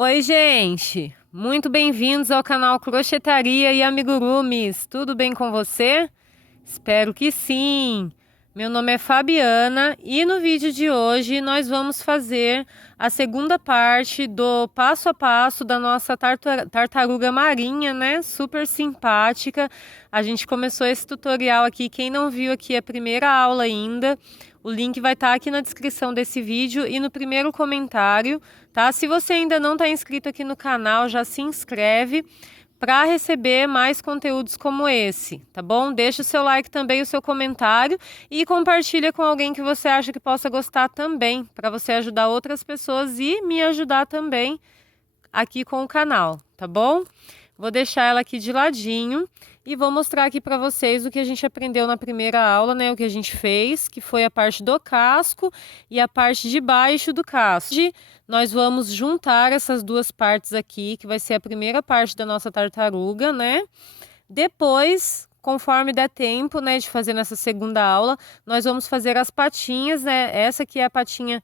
Oi, gente! Muito bem-vindos ao canal Crochetaria e Amigurumis. Tudo bem com você? Espero que sim! Meu nome é Fabiana e no vídeo de hoje nós vamos fazer a segunda parte do passo a passo da nossa tartaruga marinha, né? Super simpática. A gente começou esse tutorial aqui, quem não viu aqui a primeira aula ainda, o link vai estar aqui na descrição desse vídeo e no primeiro comentário, tá? Se você ainda não está inscrito aqui no canal, já se inscreve para receber mais conteúdos como esse, tá bom? Deixa o seu like também, o seu comentário e compartilha com alguém que você acha que possa gostar também, para você ajudar outras pessoas e me ajudar também aqui com o canal, tá bom? Vou deixar ela aqui de ladinho e vou mostrar aqui para vocês o que a gente aprendeu na primeira aula, né? O que a gente fez, que foi a parte do casco e a parte de baixo do casco. Hoje nós vamos juntar essas duas partes aqui, que vai ser a primeira parte da nossa tartaruga, né? Depois, conforme der tempo, né, de fazer nessa segunda aula, nós vamos fazer as patinhas, né? Essa aqui é a patinha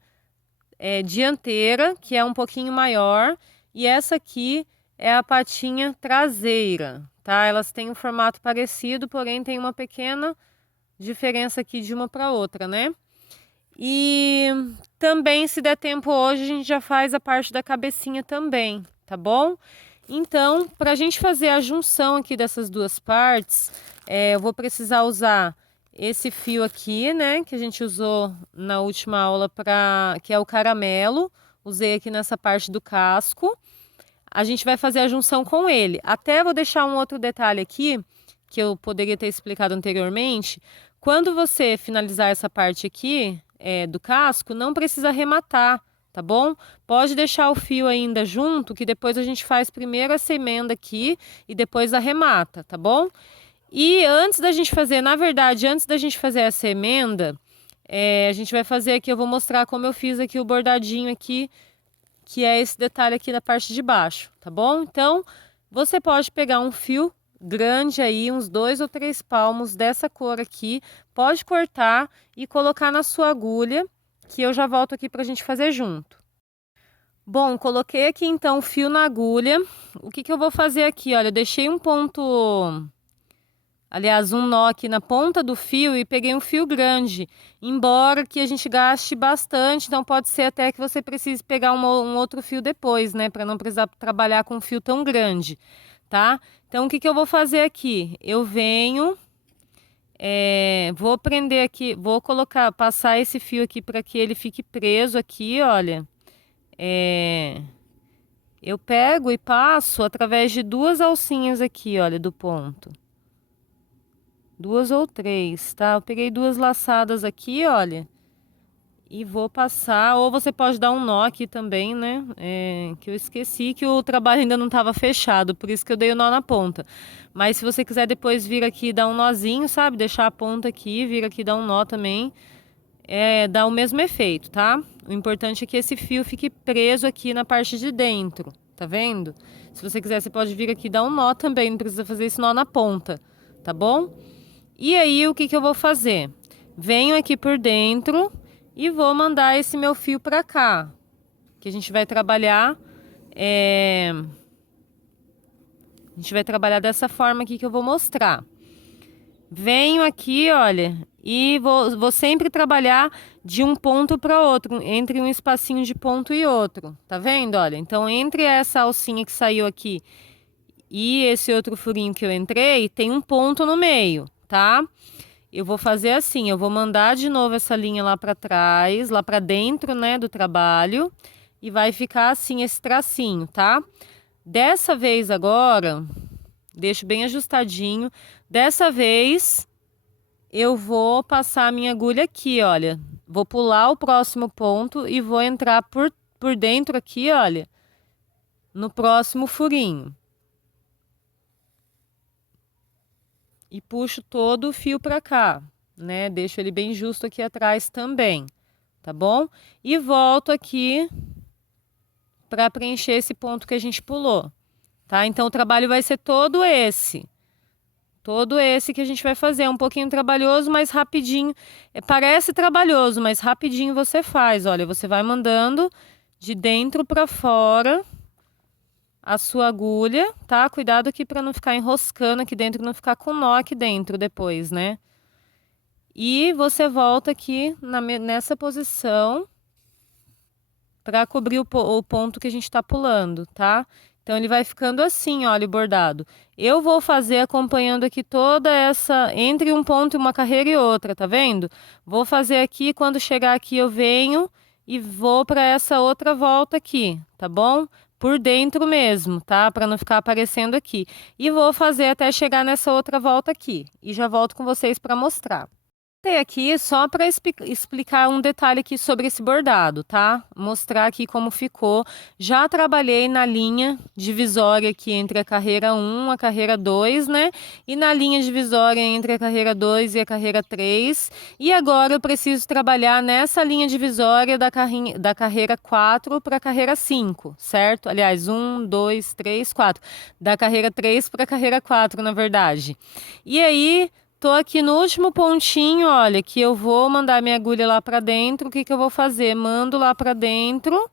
dianteira, que é um pouquinho maior, e essa aqui é a patinha traseira, tá? Elas têm um formato parecido, porém tem uma pequena diferença aqui de uma para outra, né? E também, se der tempo hoje, a gente já faz a parte da cabecinha também, tá bom? Então, para a gente fazer a junção aqui dessas duas partes, eu vou precisar usar esse fio aqui, né? Que a gente usou na última aula, que é o caramelo. Usei aqui nessa parte do casco. A gente vai fazer a junção com ele. Até vou deixar um outro detalhe aqui, que eu poderia ter explicado anteriormente. Quando você finalizar essa parte aqui do casco, não precisa arrematar, tá bom? Pode deixar o fio ainda junto, que depois a gente faz primeiro essa emenda aqui e depois arremata, tá bom? E antes da gente fazer, na verdade, antes da gente fazer essa emenda, a gente vai fazer aqui, eu vou mostrar como eu fiz aqui o bordadinho aqui, que é esse detalhe aqui na parte de baixo, tá bom? Então, você pode pegar um fio grande aí, uns 2 ou 3 palmos dessa cor aqui, pode cortar e colocar na sua agulha, que eu já volto aqui pra gente fazer junto. Bom, coloquei aqui então o fio na agulha. O que eu vou fazer aqui? Olha, eu deixei um ponto, aliás, um nó aqui na ponta do fio e peguei um fio grande, embora que a gente gaste bastante, então pode ser até que você precise pegar um outro fio depois, né, para não precisar trabalhar com um fio tão grande, tá? Então, o que eu vou fazer aqui? Eu venho, vou prender aqui, vou passar esse fio aqui para que ele fique preso aqui, olha. Eu pego e passo através de duas alcinhas aqui, olha, do ponto. 2 ou 3, tá? Eu peguei 2 laçadas aqui, olha. E vou passar, ou você pode dar um nó aqui também, né? Que eu esqueci que o trabalho ainda não estava fechado, por isso que eu dei o nó na ponta. Mas se você quiser depois vir aqui e dar um nozinho, sabe? Deixar a ponta aqui, vir aqui e dar um nó também, dá o mesmo efeito, tá? O importante é que esse fio fique preso aqui na parte de dentro, tá vendo? Se você quiser, você pode vir aqui e dar um nó também, não precisa fazer esse nó na ponta, tá bom? E aí, o que eu vou fazer? Venho aqui por dentro e vou mandar esse meu fio pra cá. Que a gente vai trabalhar... A gente vai trabalhar dessa forma aqui que eu vou mostrar. Venho aqui, olha, e vou sempre trabalhar de um ponto para outro, entre um espacinho de ponto e outro. Tá vendo? Olha, então entre essa alcinha que saiu aqui e esse outro furinho que eu entrei, tem um ponto no meio, tá? Eu vou fazer assim, eu vou mandar de novo essa linha lá para trás, lá para dentro, né, do trabalho, e vai ficar assim esse tracinho, tá? Dessa vez agora, deixo bem ajustadinho. Dessa vez, eu vou passar a minha agulha aqui, olha. Vou pular o próximo ponto e vou entrar por dentro aqui, olha, no próximo furinho. E puxo todo o fio pra cá, né? Deixo ele bem justo aqui atrás também, tá bom? E volto aqui para preencher esse ponto que a gente pulou, tá? Então, o trabalho vai ser todo esse. Todo esse que a gente vai fazer. É um pouquinho trabalhoso, mas rapidinho. Parece trabalhoso, mas rapidinho você faz. Olha, você vai mandando de dentro para fora, a sua agulha, tá? Cuidado aqui para não ficar enroscando aqui dentro, não ficar com nó aqui dentro depois, né? E você volta aqui nessa posição para cobrir o ponto que a gente tá pulando, tá? Então, ele vai ficando assim, olha, o bordado. Eu vou fazer acompanhando aqui toda essa, entre um ponto e uma carreira e outra, tá vendo? Vou fazer aqui, quando chegar aqui eu venho e vou para essa outra volta aqui, tá bom? Por dentro mesmo, tá? Para não ficar aparecendo aqui. E vou fazer até chegar nessa outra volta aqui. E já volto com vocês para mostrar. Aqui só para explicar um detalhe aqui sobre esse bordado, tá? Mostrar aqui como ficou. Já trabalhei na linha divisória aqui entre a carreira 1 e a carreira 2, né? E na linha divisória entre a carreira 2 e a carreira 3. E agora eu preciso trabalhar nessa linha divisória da carreira 4 para a carreira 5, certo? Aliás, 1, 2, 3, 4. Da carreira 3 para a carreira 4, na verdade. E aí, tô aqui no último pontinho, olha, que eu vou mandar minha agulha lá pra dentro. O que que eu vou fazer? Mando lá pra dentro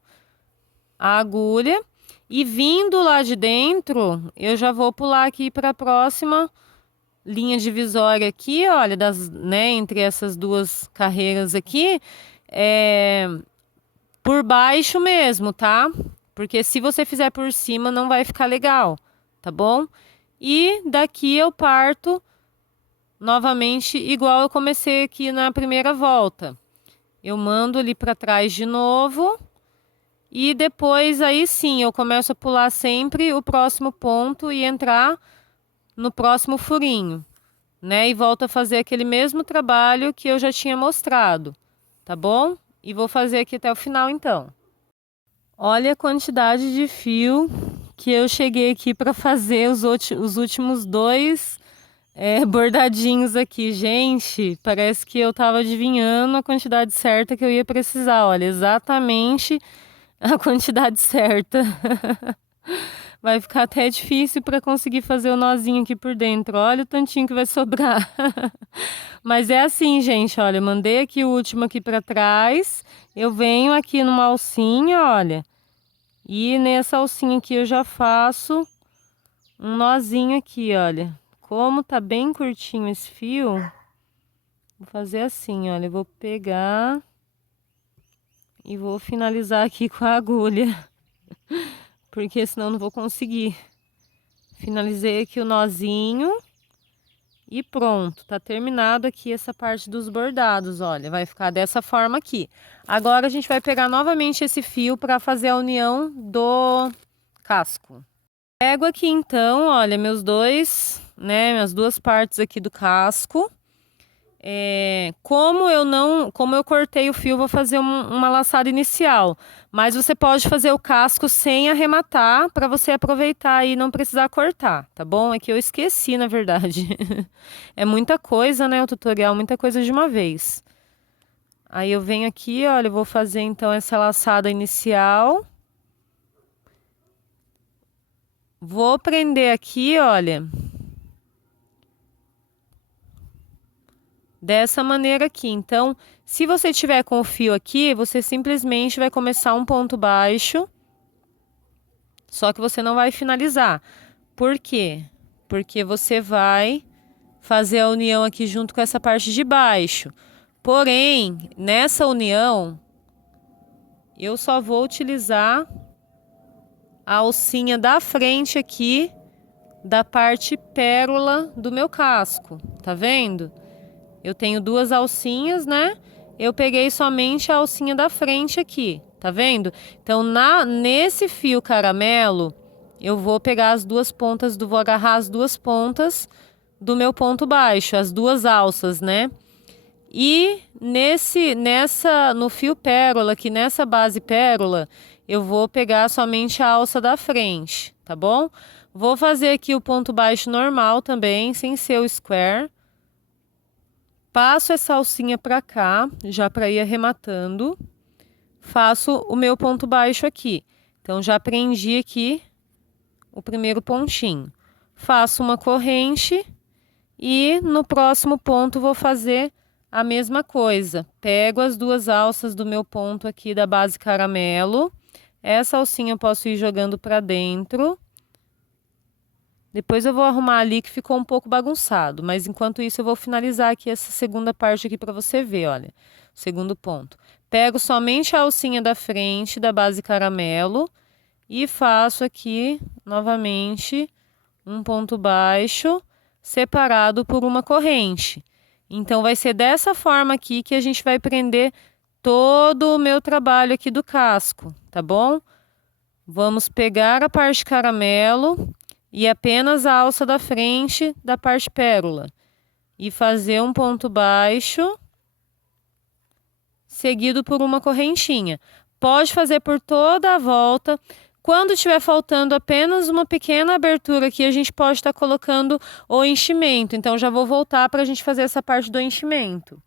a agulha e vindo lá de dentro, eu já vou pular aqui para a próxima linha divisória aqui, olha, né, entre essas duas carreiras aqui, por baixo mesmo, tá? Porque se você fizer por cima não vai ficar legal, tá bom? E daqui eu parto novamente, igual eu comecei aqui na primeira volta. Eu mando ali para trás de novo. E depois, aí sim, eu começo a pular sempre o próximo ponto e entrar no próximo furinho, né? E volto a fazer aquele mesmo trabalho que eu já tinha mostrado, tá bom? E vou fazer aqui até o final, então. Olha a quantidade de fio que eu cheguei aqui para fazer os últimos dois bordadinhos aqui, gente. Parece que eu tava adivinhando a quantidade certa que eu ia precisar. Olha, exatamente a quantidade certa. Vai ficar até difícil para conseguir fazer o nozinho aqui por dentro. Olha o tantinho que vai sobrar. Mas é assim, gente, olha, eu mandei aqui o último aqui para trás. Eu venho aqui numa alcinha, olha. E nessa alcinha aqui eu já faço um nozinho aqui, olha. Como tá bem curtinho esse fio, vou fazer assim, olha, eu vou pegar e vou finalizar aqui com a agulha, porque senão não vou conseguir. Finalizei aqui o nozinho e pronto, tá terminado aqui essa parte dos bordados, olha, vai ficar dessa forma aqui. Agora a gente vai pegar novamente esse fio para fazer a união do casco. Pego aqui então, olha, minhas duas partes aqui do casco. Como eu cortei o fio, vou fazer uma laçada inicial. Mas você pode fazer o casco sem arrematar, para você aproveitar e não precisar cortar, tá bom? É que eu esqueci, na verdade. É muita coisa, né, o tutorial, muita coisa de uma vez. Aí eu venho aqui, olha, eu vou fazer então essa laçada inicial. Vou prender aqui, olha, dessa maneira aqui. Então, se você tiver com o fio aqui, você simplesmente vai começar um ponto baixo, só que você não vai finalizar. Por quê? Porque você vai fazer a união aqui junto com essa parte de baixo. Porém, nessa união, eu só vou utilizar a alcinha da frente aqui, da parte pérola do meu casco, tá vendo? Eu tenho duas alcinhas, né? Eu peguei somente a alcinha da frente aqui, tá vendo? Então, nesse fio caramelo, eu vou pegar as duas pontas, vou agarrar as duas pontas do meu ponto baixo, as duas alças, né? E no fio pérola, aqui nessa base pérola, eu vou pegar somente a alça da frente, tá bom? Vou fazer aqui o ponto baixo normal também, sem ser o square. Passo essa alcinha pra cá, já para ir arrematando. Faço o meu ponto baixo aqui. Então, já prendi aqui o primeiro pontinho. Faço uma corrente e no próximo ponto vou fazer a mesma coisa. Pego as duas alças do meu ponto aqui da base caramelo. Essa alcinha eu posso ir jogando para dentro. Depois eu vou arrumar ali que ficou um pouco bagunçado, mas enquanto isso eu vou finalizar aqui essa segunda parte aqui para você ver, olha. Segundo ponto. Pego somente a alcinha da frente da base caramelo e faço aqui novamente um ponto baixo separado por uma corrente. Então vai ser dessa forma aqui que a gente vai prender todo o meu trabalho aqui do casco, tá bom? Vamos pegar a parte caramelo e apenas a alça da frente da parte pérola e fazer um ponto baixo seguido por uma correntinha. Pode fazer por toda a volta. Quando estiver faltando apenas uma pequena abertura aqui, a gente pode estar colocando o enchimento. Então já vou voltar para a gente fazer essa parte do enchimento.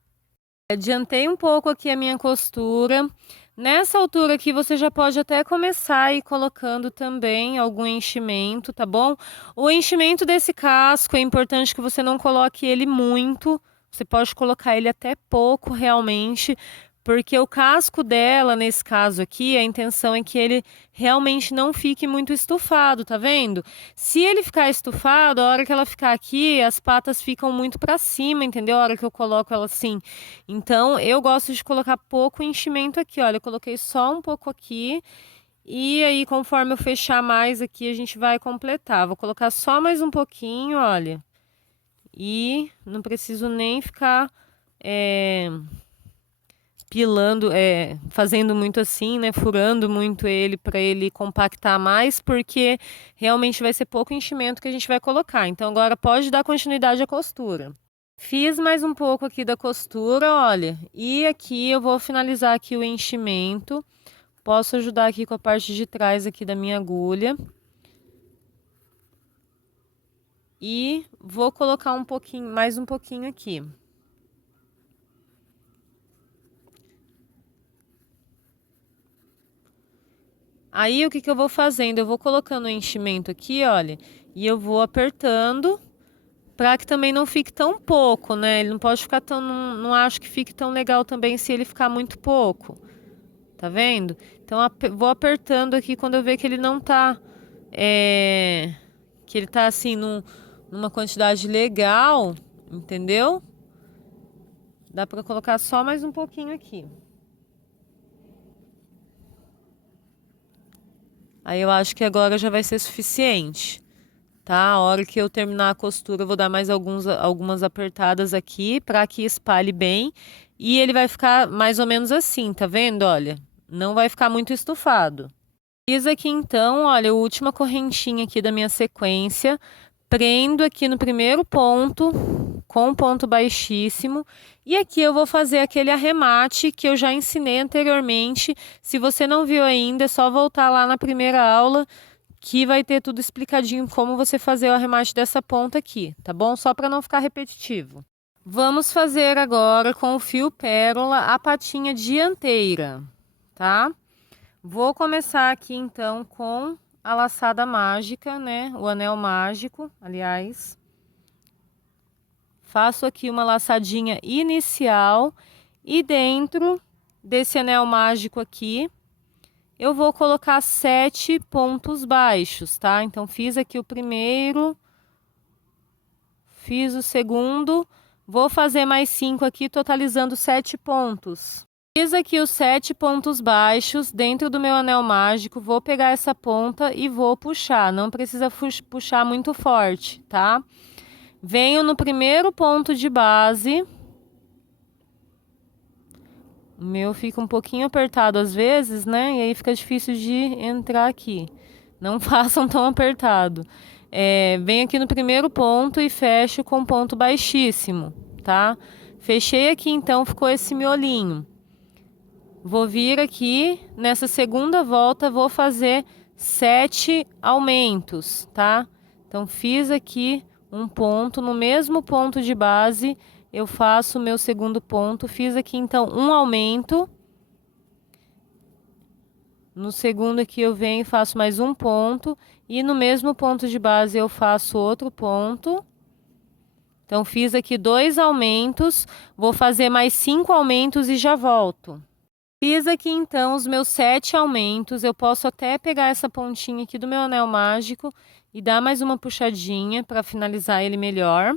Adiantei um pouco aqui a minha costura. Nessa altura aqui você já pode até começar a ir colocando também algum enchimento, tá bom? O enchimento desse casco é importante que você não coloque ele muito. Você pode colocar ele até pouco realmente, porque o casco dela, nesse caso aqui, a intenção é que ele realmente não fique muito estufado, tá vendo? Se ele ficar estufado, a hora que ela ficar aqui, as patas ficam muito pra cima, entendeu? A hora que eu coloco ela assim. Então, eu gosto de colocar pouco enchimento aqui, olha, eu coloquei só um pouco aqui. E aí, conforme eu fechar mais aqui, a gente vai completar. Vou colocar só mais um pouquinho, olha. E não preciso nem ficar... pilando, fazendo muito assim, né, furando muito ele para ele compactar mais, porque realmente vai ser pouco enchimento que a gente vai colocar. Então agora pode dar continuidade à costura. Fiz mais um pouco aqui da costura, olha, e aqui eu vou finalizar aqui o enchimento. Posso ajudar aqui com a parte de trás aqui da minha agulha. E vou colocar um pouquinho, mais um pouquinho aqui. Aí, o que eu vou fazendo? Eu vou colocando o enchimento aqui, olha, e eu vou apertando para que também não fique tão pouco, né? Ele não pode ficar tão... Não acho que fique tão legal também se ele ficar muito pouco. Tá vendo? Então, vou apertando aqui quando eu ver que ele não tá... que ele tá assim, numa quantidade legal, entendeu? Dá para colocar só mais um pouquinho aqui. Aí eu acho que agora já vai ser suficiente, tá? A hora que eu terminar a costura, eu vou dar mais algumas apertadas aqui para que espalhe bem. E ele vai ficar mais ou menos assim, tá vendo? Olha, não vai ficar muito estufado. Fiz aqui então, olha, a última correntinha aqui da minha sequência. Prendo aqui no primeiro ponto, com um ponto baixíssimo. E aqui eu vou fazer aquele arremate que eu já ensinei anteriormente. Se você não viu ainda, é só voltar lá na primeira aula, que vai ter tudo explicadinho como você fazer o arremate dessa ponta aqui, tá bom? Só para não ficar repetitivo. Vamos fazer agora com o fio pérola a patinha dianteira, tá? Vou começar aqui então com a laçada mágica, né? O anel mágico, aliás. Faço aqui uma laçadinha inicial e dentro desse anel mágico aqui, eu vou colocar 7 pontos baixos, tá? Então, fiz aqui o primeiro, fiz o segundo, vou fazer mais 5 aqui, totalizando 7 pontos. Fiz aqui os 7 pontos baixos dentro do meu anel mágico, vou pegar essa ponta e vou puxar, não precisa puxar muito forte, tá? Venho no primeiro ponto de base. O meu fica um pouquinho apertado às vezes, né? E aí fica difícil de entrar aqui. Não façam tão apertado. Venho aqui no primeiro ponto e fecho com ponto baixíssimo, tá? Fechei aqui, então, ficou esse miolinho. Vou vir aqui, nessa segunda volta, vou fazer 7 aumentos, tá? Então, fiz aqui um ponto, no mesmo ponto de base, eu faço o meu segundo ponto. Fiz aqui, então, um aumento. No segundo aqui, eu venho e faço mais um ponto. E no mesmo ponto de base, eu faço outro ponto. Então, fiz aqui 2 aumentos. Vou fazer mais 5 aumentos e já volto. Fiz aqui então os meus 7 aumentos. Eu posso até pegar essa pontinha aqui do meu anel mágico e dar mais uma puxadinha para finalizar ele melhor.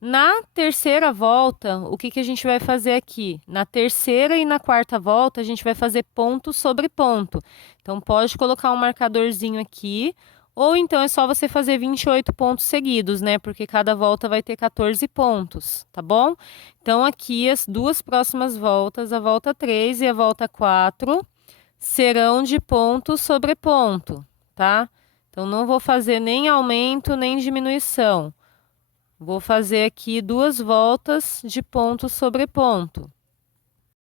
Na terceira volta, o que a gente vai fazer aqui? Na terceira e na quarta volta, a gente vai fazer ponto sobre ponto. Então, pode colocar um marcadorzinho aqui, ou então é só você fazer 28 pontos seguidos, né? Porque cada volta vai ter 14 pontos, tá bom? Então, aqui as duas próximas voltas, a volta 3 e a volta 4, serão de ponto sobre ponto, tá? Então, não vou fazer nem aumento, nem diminuição. Vou fazer aqui 2 voltas de ponto sobre ponto.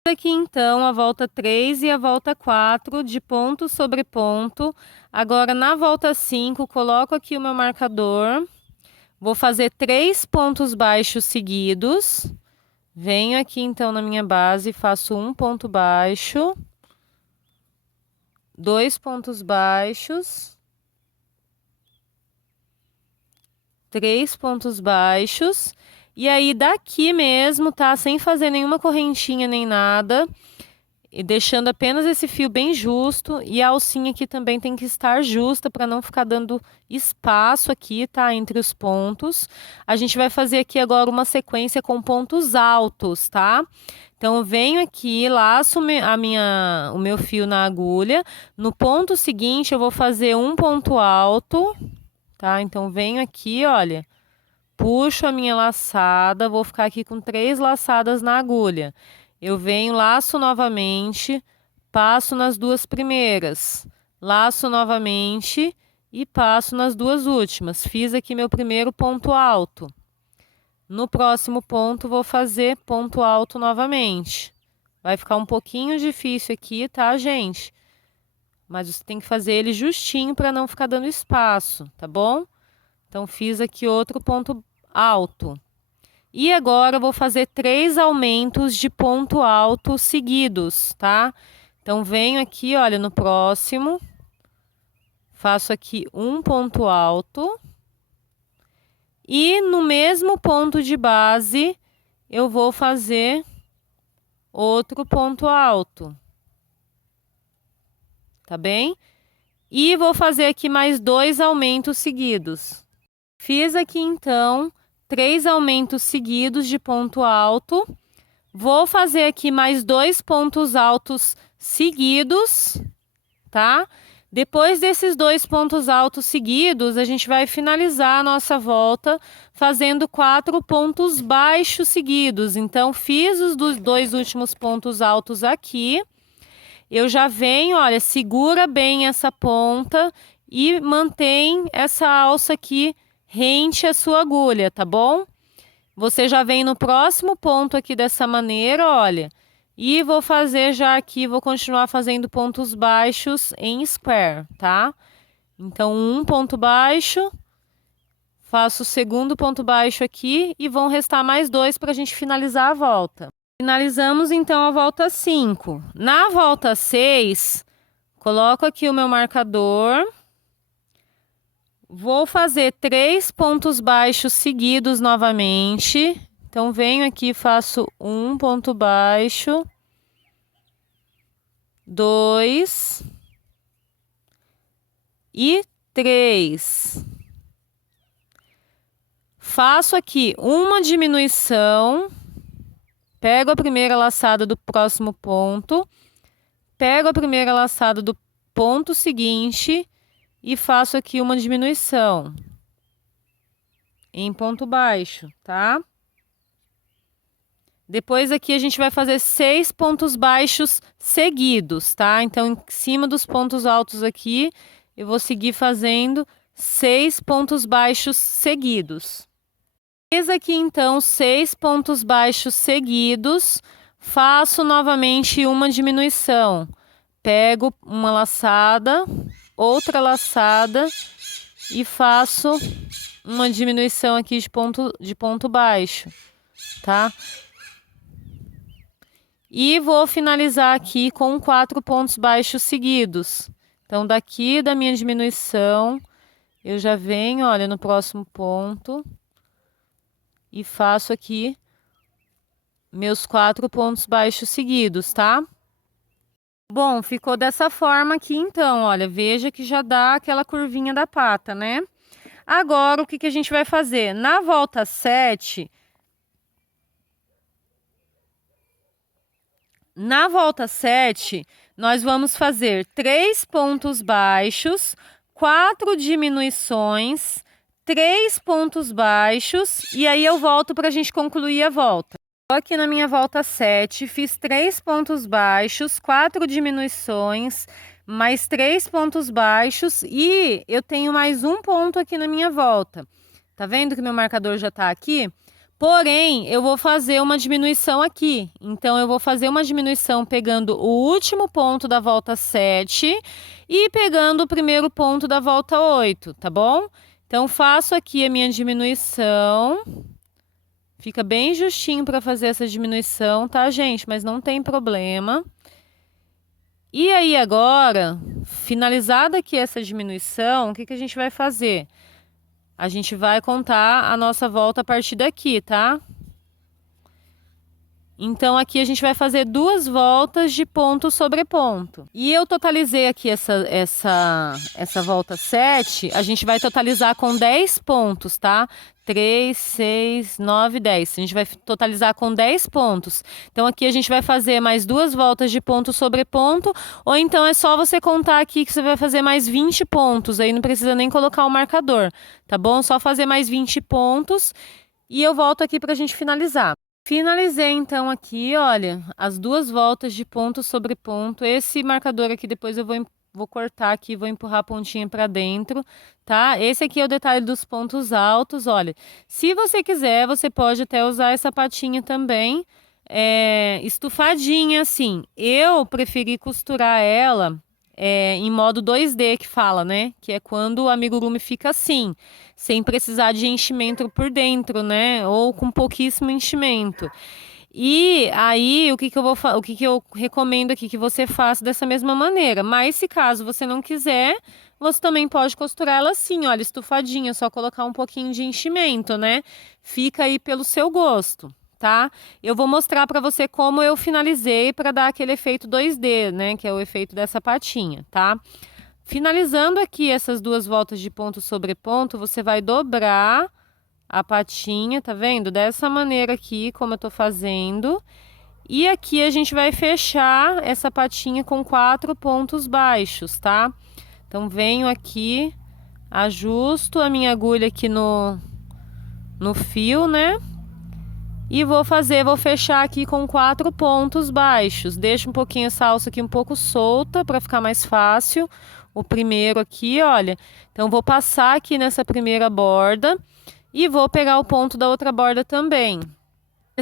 Aqui então a volta 3 e a volta 4 de ponto sobre ponto. Agora na volta 5, coloco aqui o meu marcador. Vou fazer 3 pontos baixos seguidos. Venho aqui então na minha base, faço um ponto baixo, 2 pontos baixos, 3 pontos baixos, e aí daqui mesmo, tá? Sem fazer nenhuma correntinha nem nada, e deixando apenas esse fio bem justo, e a alcinha aqui também tem que estar justa para não ficar dando espaço aqui, tá? Entre os pontos. A gente vai fazer aqui agora uma sequência com pontos altos, tá? Então, eu venho aqui, laço o meu fio na agulha. No ponto seguinte, eu vou fazer um ponto alto, tá? Então, venho aqui, olha, puxo a minha laçada, vou ficar aqui com 3 laçadas na agulha. Eu venho, laço novamente, passo nas 2 primeiras, laço novamente e passo nas 2 últimas. Fiz aqui meu primeiro ponto alto. No próximo ponto, vou fazer ponto alto novamente. Vai ficar um pouquinho difícil aqui, tá, gente? Mas você tem que fazer ele justinho para não ficar dando espaço, tá bom? Então, fiz aqui outro ponto alto. E agora eu vou fazer 3 aumentos de ponto alto seguidos, tá? Então, venho aqui, olha, no próximo, faço aqui um ponto alto. E no mesmo ponto de base, eu vou fazer outro ponto alto. Tá bem? E vou fazer aqui mais 2 aumentos seguidos. Fiz aqui, então, 3 aumentos seguidos de ponto alto. Vou fazer aqui mais 2 pontos altos seguidos, tá? Depois desses 2 pontos altos seguidos, a gente vai finalizar a nossa volta fazendo 4 pontos baixos seguidos. Então, fiz os 2 últimos pontos altos aqui. Eu já venho, olha, segura bem essa ponta e mantém essa alça aqui rente à sua agulha, tá bom? Você já vem no próximo ponto aqui dessa maneira, olha. E vou fazer já aqui, vou continuar fazendo pontos baixos em square, tá? Então, um ponto baixo, faço o segundo ponto baixo aqui e vão restar mais 2 para a gente finalizar a volta. Finalizamos então a volta 5. Na volta 6, coloco aqui o meu marcador. Vou fazer 3 pontos baixos seguidos novamente. Então, venho aqui, faço um ponto baixo, 2 e 3. Faço aqui uma diminuição, pego a primeira laçada do próximo ponto, pego a primeira laçada do ponto seguinte e faço aqui uma diminuição em ponto baixo, tá? Depois aqui a gente vai fazer 6 pontos baixos seguidos, tá? Então, em cima dos pontos altos aqui, eu vou seguir fazendo 6 pontos baixos seguidos. Fiz aqui, então, 6 pontos baixos seguidos, faço novamente uma diminuição. Pego uma laçada, outra laçada e faço uma diminuição aqui de ponto baixo, tá? E vou finalizar aqui com 4 pontos baixos seguidos. Então, daqui da minha diminuição, eu já venho, olha, no próximo ponto e faço aqui meus 4 pontos baixos seguidos, tá? Bom, ficou dessa forma aqui então, olha, veja que já dá aquela curvinha da pata, né? Agora, o que que a gente vai fazer? Na volta 7, nós vamos fazer 3 pontos baixos, 4 diminuições, 3 pontos baixos, e aí eu volto para a gente concluir a volta. Tô aqui na minha volta 7, fiz 3 pontos baixos, 4 diminuições, mais 3 pontos baixos, e eu tenho mais um ponto aqui na minha volta. Tá vendo que meu marcador já tá aqui? Porém, eu vou fazer uma diminuição aqui. Então, eu vou fazer uma diminuição pegando o último ponto da volta 7 e pegando o primeiro ponto da volta 8, tá bom? Então, faço aqui a minha diminuição. Fica bem justinho para fazer essa diminuição, tá, gente? Mas não tem problema. E aí, agora, finalizada aqui essa diminuição, o que que a gente vai fazer? A gente vai contar a nossa volta a partir daqui, tá? Então, aqui a gente vai fazer 2 voltas de ponto sobre ponto. E eu totalizei aqui essa volta 7, a gente vai totalizar com 10 pontos, tá? 3, 6, 9, 10. A gente vai totalizar com 10 pontos. Então, aqui a gente vai fazer mais 2 voltas de ponto sobre ponto, ou então é só você contar aqui que você vai fazer mais 20 pontos. Aí não precisa nem colocar o marcador, tá bom? Só fazer mais 20 pontos e eu volto aqui pra gente finalizar. Finalizei então aqui, olha, as 2 voltas de ponto sobre ponto. Esse marcador aqui depois eu vou cortar aqui, vou empurrar a pontinha para dentro, tá? Esse aqui é o detalhe dos pontos altos, olha. Se você quiser, você pode até usar essa patinha também, estufadinha assim. Eu preferi costurar ela em modo 2D que fala, né? Que é quando o amigurumi fica assim, sem precisar de enchimento por dentro, né? Ou com pouquíssimo enchimento. E aí, o que que eu recomendo aqui que você faça dessa mesma maneira. Mas se caso você não quiser, você também pode costurar ela assim, olha, estufadinha, só colocar um pouquinho de enchimento, né? Fica aí pelo seu gosto, tá? Eu vou mostrar para você como eu finalizei para dar aquele efeito 2D, né? Que é o efeito dessa patinha, tá? Finalizando aqui essas 2 voltas de ponto sobre ponto, você vai dobrar a patinha, tá vendo? Dessa maneira aqui, como eu tô fazendo. E aqui a gente vai fechar essa patinha com 4 pontos baixos, tá? Então, venho aqui, ajusto a minha agulha aqui no fio, né? E vou fechar aqui com 4 pontos baixos. Deixo um pouquinho essa alça aqui um pouco solta para ficar mais fácil. O primeiro aqui, olha. Então, vou passar aqui nessa primeira borda e vou pegar o ponto da outra borda também.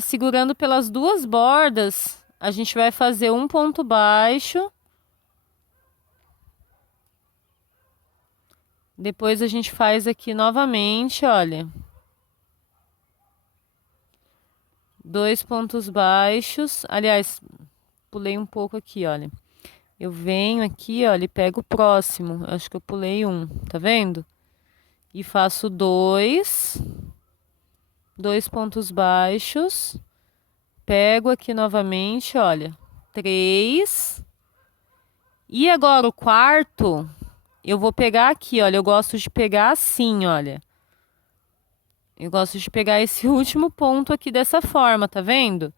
Segurando pelas 2 bordas, a gente vai fazer um ponto baixo. Depois a gente faz aqui novamente, olha. 2 pontos baixos. Aliás, pulei um pouco aqui, olha. Eu venho aqui, olha, e pego o próximo. Acho que eu pulei um, tá vendo? E faço 2 pontos baixos. Pego aqui novamente, olha, 3. E agora o quarto, eu vou pegar aqui, olha, eu gosto de pegar assim, olha. Eu gosto de pegar esse último ponto aqui dessa forma, tá vendo?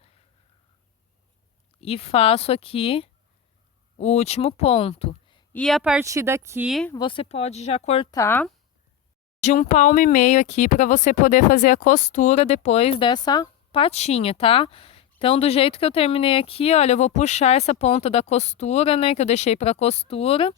E faço aqui o último ponto. E a partir daqui, você pode já cortar de 1,5 palmo aqui para você poder fazer a costura depois dessa patinha, tá? Então, do jeito que eu terminei aqui, olha, eu vou puxar essa ponta da costura, né, que eu deixei para costura.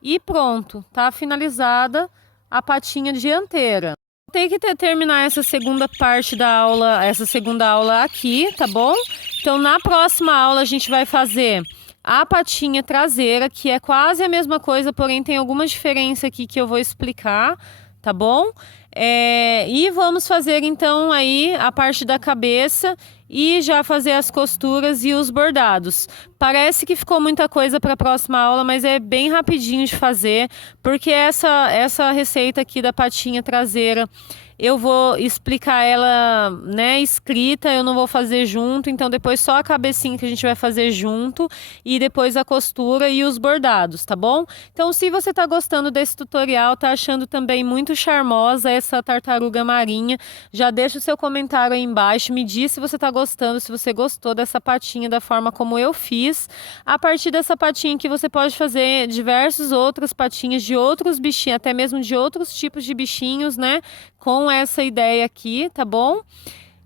E pronto, tá finalizada a patinha dianteira. Tem que terminar essa segunda parte da aula, essa segunda aula aqui, tá bom? Então, na próxima aula, a gente vai fazer a patinha traseira, que é quase a mesma coisa, porém tem alguma diferença aqui que eu vou explicar, tá bom? E vamos fazer, então, aí a parte da cabeça e já fazer as costuras e os bordados. Parece que ficou muita coisa para a próxima aula, mas é bem rapidinho de fazer, porque essa receita aqui da patinha traseira, eu vou explicar ela, né, escrita, eu não vou fazer junto, então depois só a cabecinha que a gente vai fazer junto e depois a costura e os bordados, tá bom? Então, se você tá gostando desse tutorial, tá achando também muito charmosa essa tartaruga marinha, já deixa o seu comentário aí embaixo, me diz se você tá gostando, se você gostou dessa patinha da forma como eu fiz. A partir dessa patinha que você pode fazer diversos outras patinhas de outros bichinhos, até mesmo de outros tipos de bichinhos, né? Com essa ideia aqui, tá bom?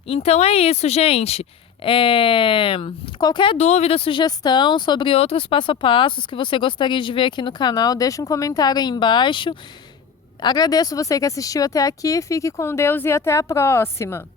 Então é isso, gente. Qualquer dúvida, sugestão sobre outros passo a passos que você gostaria de ver aqui no canal, deixa um comentário aí embaixo. Agradeço você que assistiu até aqui, fique com Deus e até a próxima!